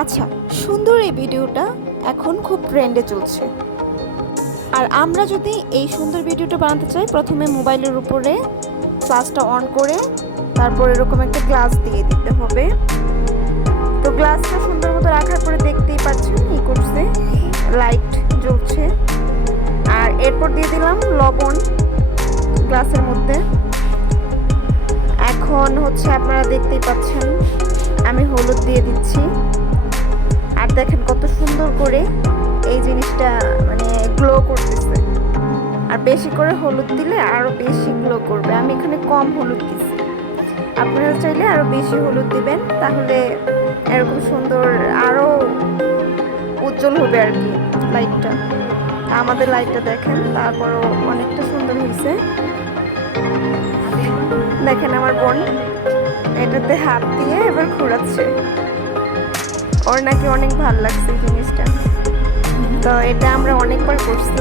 আচ্ছা, সুন্দর এই ভিডিওটা এখন খুব ট্রেন্ডে চলছে। আর আমরা যদি এই সুন্দর ভিডিওটা বানাতে চাই, প্রথমে মোবাইলের উপরে ফ্ল্যাশটা অন করে তারপর এরকম একটা গ্লাস দিয়ে দিতে হবে। তো গ্লাসটা সুন্দর মতো রাখার পরে দেখতেই পাচ্ছেন এই করছে, লাইট জ্বলছে। আর এরপর দিয়ে দিলাম লবণ গ্লাসের মধ্যে। এখন হচ্ছে আপনারা দেখতেই পাচ্ছেন আমি হলুদ দিয়ে দিচ্ছি। আর দেখেন কত সুন্দর করে এই জিনিসটা মানে গ্লো করতেছে। আর বেশি করে হলুদ দিলে আরো বেশি গ্লো করবে। আমি এখানে কম হলুদ দিচ্ছি, আপনারা চাইলে আরো বেশি হলুদ দিবেন, তাহলে এরকম সুন্দর আরো উজ্জ্বল হবে আর কি লাইটটা। আমাদের লাইটটা দেখেন, তারপরও অনেকটা সুন্দর হয়েছে। দেখেন আমার বোন এটাতে হাত দিয়ে এবার ঘোরাচ্ছে, ওর নাকি অনেক ভালো লাগছে জিনিসটা। তো এটা আমরা অনেকবার করছি।